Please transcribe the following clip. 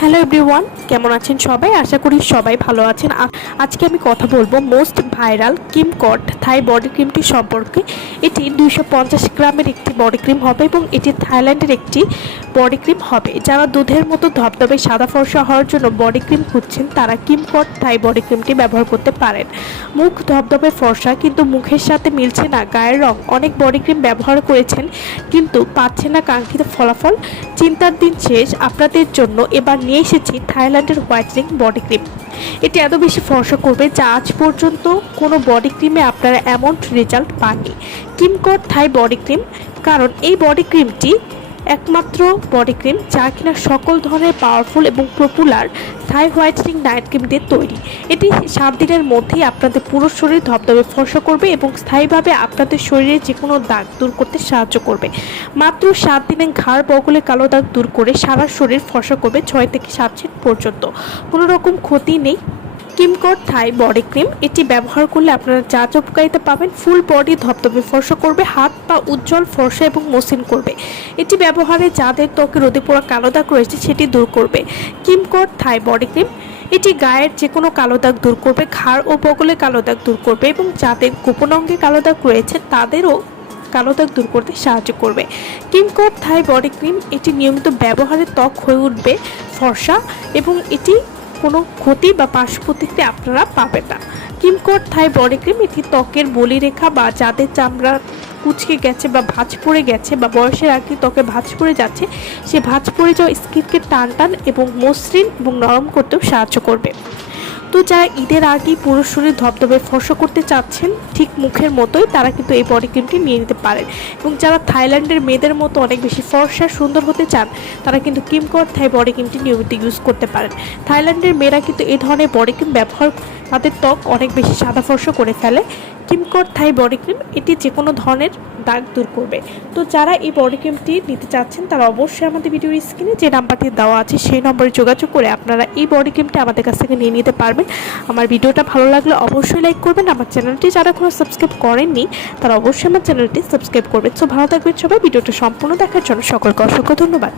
Hello everyone কেমন আছেন সবাই? আশা করি সবাই ভালো আছেন। আজকে আমি কথা বলব মোস্ট ভাইরাল কিম কট থাই বডি ক্রিমটি সম্পর্কে। এটি দুইশো পঞ্চাশ গ্রামের একটি বডি ক্রিম হবে এবং এটি থাইল্যান্ডের একটি বডি ক্রিম হবে। যারা দুধের মতো ধবধবে সাদা ফর্সা হওয়ার জন্য বডি ক্রিম খুঁজছেন, তারা কিম কট থাই বডি ক্রিমটি ব্যবহার করতে পারেন। মুখ ধবধবে ফর্সা কিন্তু মুখের সাথে মিলছে না, গায়ের রং। অনেক বডি ক্রিম ব্যবহার করেছেন কিন্তু পাচ্ছে না কাঙ্ক্ষিত ফলাফল। চিন্তার দিন শেষ। আপনাদের জন্য এবার নিয়ে এসেছি থাইল্যান্ডের হোয়াইটনিং বডি ক্রিম। এটি এত বেশি ফর্সা করবে যা আজ পর্যন্ত কোনো বডি ক্রিমে আপনারা এমন রেজাল্ট পাননি। কিমকট থাই বডি ক্রিম কারণ এই বডি ক্রিমটি একমাত্র বডি ক্রিম যা কিনা সকল ধরনের পাওয়ারফুল এবং popular Thai whitening night cream দিয়ে তৈরি। এটি সাত দিনের মধ্যেই আপনাদের পুরো শরীর ধবধবে, ফর্সা করবে এবং স্থায়ীভাবে আপনাদের শরীরে যে কোনো দাগ দূর করতে সাহায্য করবে। মাত্র সাত দিনে ঘাড় বগলে কালো দাগ দূর করে সারা শরীর ফর্সা করবে ছয় থেকে সাত পর্যন্ত। কোনো রকম ক্ষতি নেই। কিমকট থাই বডি ক্রিম এটি ব্যবহার করলে আপনারা যা যা উপকারিতা পাবেন ফুল বডি ধবধবে ফর্সা করবে, হাত পা উজ্জ্বল, ফর্সা এবং মসৃণ করবে। এটি ব্যবহারে যাদের ত্বকে রোদে পোড়া কালো দাগ রয়েছে, সেটি দূর করবে। কিমকট থাই বডি ক্রিম এটি গায়ের যে কোনো কালো দাগ দূর করবে, ঘাড় ও বগলে কালো দাগ দূর করবে এবং যাদের গোপন অঙ্গে কালো দাগ রয়েছে, তাদেরও কালো দাগ দূর করতে সাহায্য করবে। কিমকট থাই বডি ক্রিম এটি নিয়মিত ব্যবহারে ত্বক হয়ে উঠবে, ফর্সা এবং এটি কোনো ক্ষতি বা পার্শ্ব প্রতিক্রিয়া আপনারা পাবেন না। কিমকট থাই বডি ক্রিম এটি ত্বকের বলিরেখা বা যাদের চামড়া কুচকে গেছে বা ভাঁজ পড়ে গেছে বা বয়সের আগে ত্বকে ভাঁজ পড়ে যাচ্ছে, সে ভাঁজ পড়ে যাওয়া স্কিনকে টান টান এবং মসৃণ এবং নরম করতেও সাহায্য করবে। তো যারা ঈদের আগেই পুরো শরীর ধবধবে, ফর্সা করতে চাচ্ছেন, ঠিক মুখের মতোই তারা কিন্তু এই বডি ক্রিমটি নিয়ে নিতে পারেন। এবং যারা থাইল্যান্ডের মেয়েদের মতো অনেক বেশি ফর্সা, সুন্দর হতে চান, তারা কিন্তু কিমকট থাই বডি ক্রিমটি নিয়মিত ইউজ করতে পারেন। থাইল্যান্ডের মেয়েরা কিন্তু এই ধরনের বডি ক্রিম ব্যবহার, তাদের ত্বক অনেক বেশি সাদা ফর্সা করে ফেলে। কিমকট থাই বডি ক্রিম এটি যে কোনো ধরনের দাগ দূর করবে। তো যারা এই বডি ক্রিমটি নিতে চাচ্ছেন, তারা অবশ্যই আমাদের ভিডিওর স্ক্রিনে যে নাম্বারটি দেওয়া আছে, সেই নম্বরে যোগাযোগ করে আপনারা এই বডি ক্রিমটি আমাদের কাছ থেকে নিয়ে নিতে পারবেন। আমার ভিডিওটা ভালো লাগলে অবশ্যই লাইক করবেন। আমার চ্যানেলটি যারা এখনও সাবস্ক্রাইব করেননি, তারা অবশ্যই আমার চ্যানেলটি সাবস্ক্রাইব করবেন। সো ভালো থাকবেন সবাই। ভিডিওটা সম্পূর্ণ দেখার জন্য সকলকে অসংখ্য ধন্যবাদ।